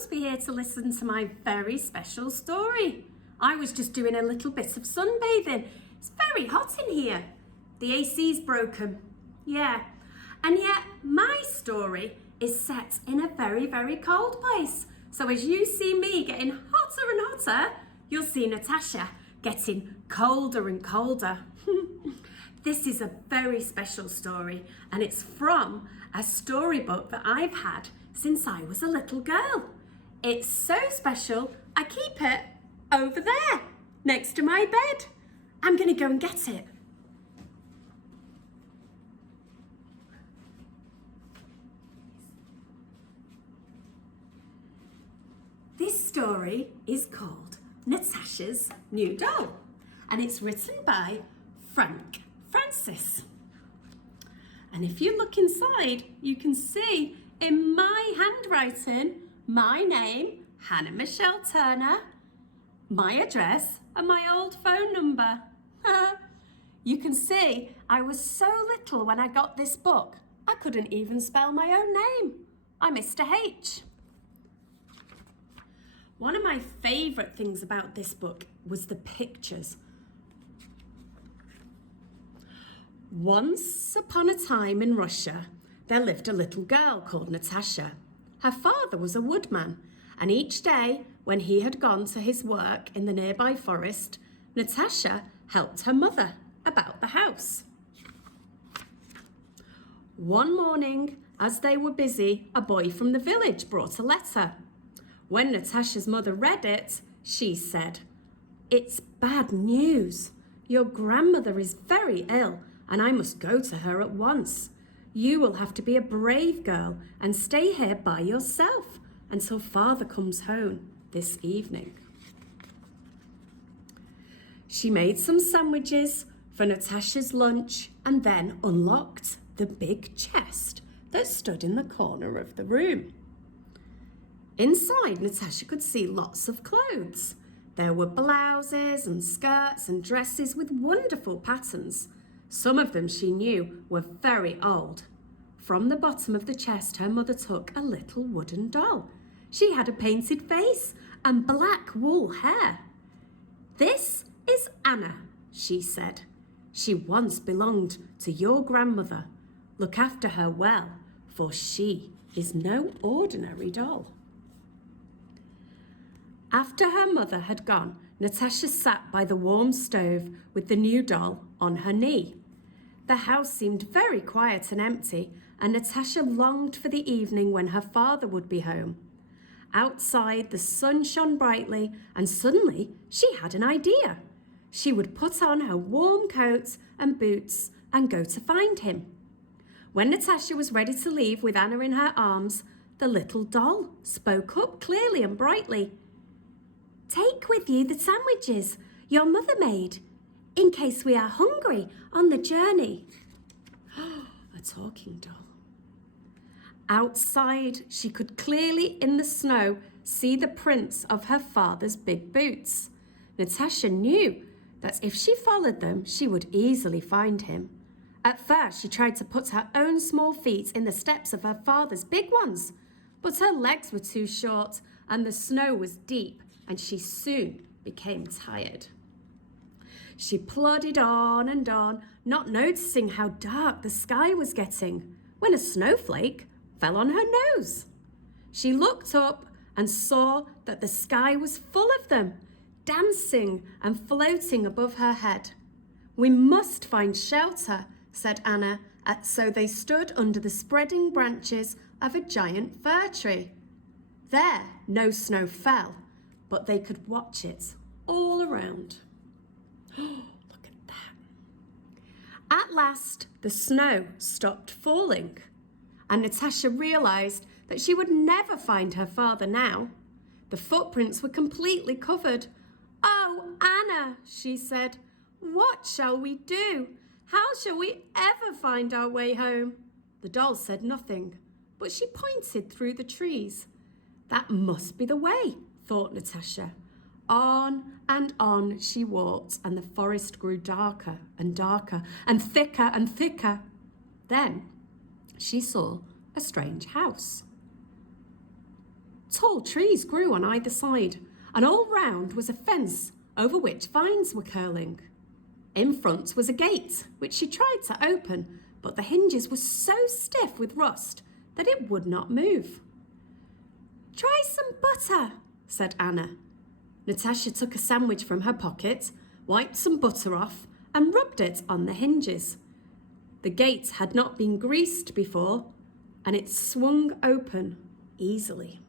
must be here to listen to my very special story. I was just doing a little bit of sunbathing. It's very hot in here. The AC's broken. Yeah. And yet my story is set in a very, very cold place. So as you see me getting hotter and hotter, you'll see Natasha getting colder and colder. This is a very special story, and it's from a storybook that I've had since I was a little girl. It's so special, I keep it over there, next to my bed. I'm going to go and get it. This story is called Natasha's New Doll, and it's written by Frank Francis. And if you look inside, you can see in my handwriting my name, Hannah Michelle Turner, my address, and my old phone number. You can see I was so little when I got this book, I couldn't even spell my own name. I missed a H. One of my favourite things about this book was the pictures. Once upon a time in Russia, there lived a little girl called Natasha. Her father was a woodman, and each day when he had gone to his work in the nearby forest, Natasha helped her mother about the house. One morning, as they were busy, a boy from the village brought a letter. When Natasha's mother read it, she said, "It's bad news. Your grandmother is very ill, and I must go to her at once. You will have to be a brave girl and stay here by yourself until father comes home this evening." She made some sandwiches for Natasha's lunch and then unlocked the big chest that stood in the corner of the room. Inside, Natasha could see lots of clothes. There were blouses and skirts and dresses with wonderful patterns. Some of them she knew were very old. From the bottom of the chest, her mother took a little wooden doll. She had a painted face and black wool hair. "This is Anna," she said. "She once belonged to your grandmother. Look after her well, for she is no ordinary doll." After her mother had gone, Natasha sat by the warm stove with the new doll on her knee. The house seemed very quiet and empty, and Natasha longed for the evening when her father would be home. Outside, the sun shone brightly, and suddenly she had an idea. She would put on her warm coat and boots and go to find him. When Natasha was ready to leave with Anna in her arms, the little doll spoke up clearly and brightly. "Take with you the sandwiches your mother made, in case we are hungry on the journey." A talking doll. Outside, she could clearly in the snow see the prints of her father's big boots. Natasha knew that if she followed them, she would easily find him. At first, she tried to put her own small feet in the steps of her father's big ones, but her legs were too short and the snow was deep, and she soon became tired. She plodded on and on, not noticing how dark the sky was getting, when a snowflake fell on her nose. She looked up and saw that the sky was full of them, dancing and floating above her head. "We must find shelter," said Anna, so they stood under the spreading branches of a giant fir tree. There, no snow fell, but they could watch it all around. Look at that. At last, the snow stopped falling, and Natasha realised that she would never find her father now. The footprints were completely covered. "Oh, Anna," she said, "what shall we do? How shall we ever find our way home?" The doll said nothing, but she pointed through the trees. That must be the way, thought Natasha. On she walked, and the forest grew darker and darker and thicker. Then she saw a strange house. Tall trees grew on either side, and all round was a fence over which vines were curling. In front was a gate, which she tried to open, but the hinges were so stiff with rust that it would not move. "Try some butter," said Anna. Natasha took a sandwich from her pocket, wiped some butter off, and rubbed it on the hinges. The gate had not been greased before, and it swung open easily.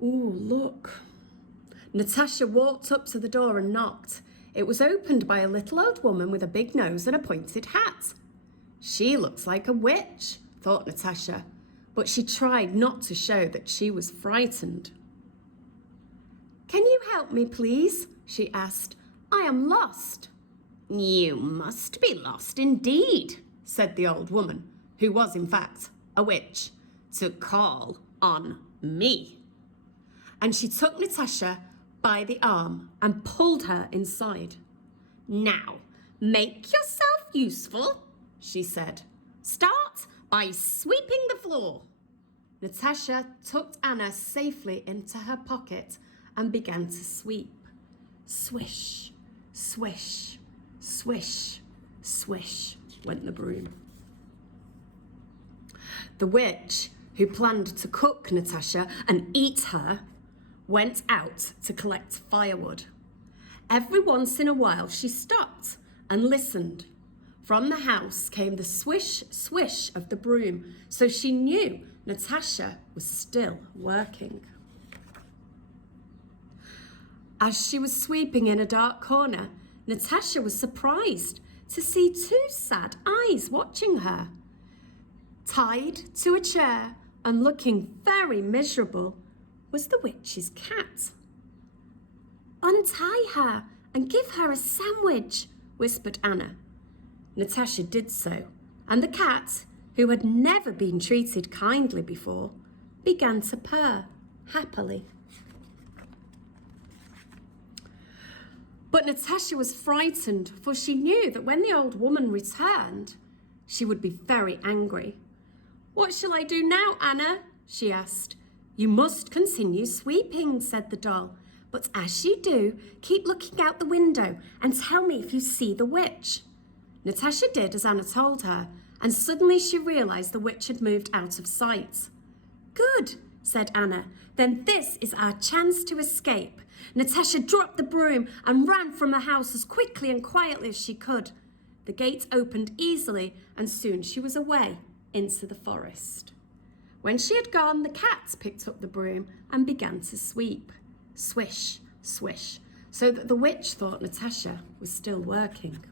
Ooh, look. Natasha walked up to the door and knocked. It was opened by a little old woman with a big nose and a pointed hat. She looks like a witch, thought Natasha, but she tried not to show that she was frightened. "Can you help me, please?" she asked. "I am lost." "You must be lost indeed," said the old woman, who was in fact a witch, "to call on me." And she took Natasha by the arm and pulled her inside. "Now, make yourself useful," she said. "Start by sweeping the floor." Natasha tucked Anna safely into her pocket and began to sweep. Swish, swish, swish, swish went the broom. The witch, who planned to cook Natasha and eat her, went out to collect firewood. Every once in a while she stopped and listened. From the house came the swish, swish of the broom, so she knew Natasha was still working. As she was sweeping in a dark corner, Natasha was surprised to see two sad eyes watching her. Tied to a chair and looking very miserable was the witch's cat. "Untie her and give her a sandwich," whispered Anna. Natasha did so, and the cat, who had never been treated kindly before, began to purr happily. But Natasha was frightened, for she knew that when the old woman returned, she would be very angry. "What shall I do now, Anna?" she asked. "You must continue sweeping," said the doll. "But as you do, keep looking out the window and tell me if you see the witch." Natasha did as Anna told her, and suddenly she realised the witch had moved out of sight. "Good," said Anna. "Then this is our chance to escape." Natasha dropped the broom and ran from the house as quickly and quietly as she could. The gate opened easily, and soon she was away into the forest. When she had gone, the cat picked up the broom and began to sweep. Swish, swish, so that the witch thought Natasha was still working.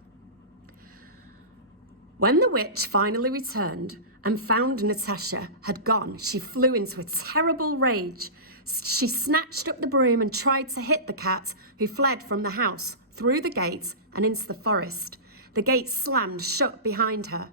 When the witch finally returned and found Natasha had gone, she flew into a terrible rage. She snatched up the broom and tried to hit the cat, who fled from the house, through the gate and into the forest. The gate slammed shut behind her.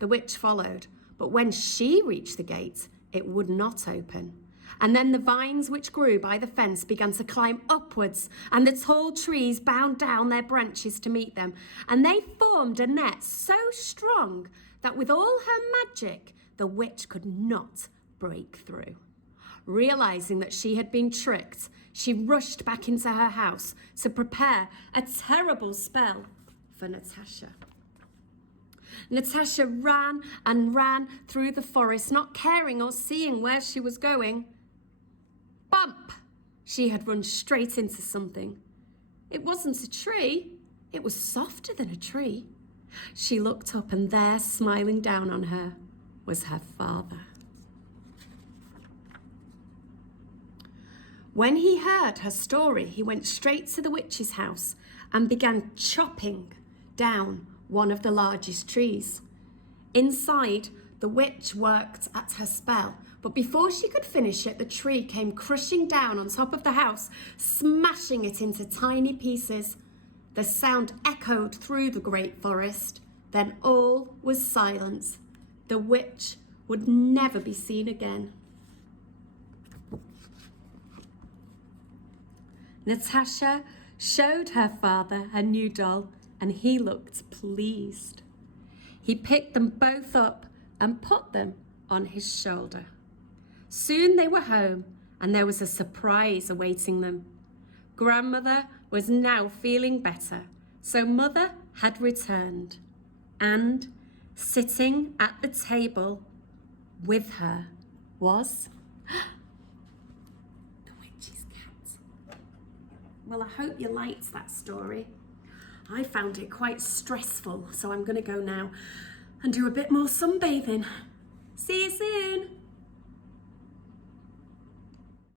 The witch followed, but when she reached the gate, it would not open. And then the vines which grew by the fence began to climb upwards, and the tall trees bound down their branches to meet them, and they formed a net so strong that with all her magic, the witch could not break through. Realising that she had been tricked, she rushed back into her house to prepare a terrible spell for Natasha. Natasha ran and ran through the forest, not caring or seeing where she was going. Bump! She had run straight into something. It wasn't a tree. It was softer than a tree. She looked up, and there, smiling down on her, was her father. When he heard her story, he went straight to the witch's house and began chopping down one of the largest trees. Inside, the witch worked at her spell, but before she could finish it, the tree came crushing down on top of the house, smashing it into tiny pieces. The sound echoed through the great forest. Then all was silence. The witch would never be seen again. Natasha showed her father her new doll, and he looked pleased. He picked them both up and put them on his shoulder. Soon they were home, and there was a surprise awaiting them. Grandmother was now feeling better, so Mother had returned. And sitting at the table with her was the witch's cat. Well, I hope you liked that story. I found it quite stressful, so I'm going to go now and do a bit more sunbathing. See you soon.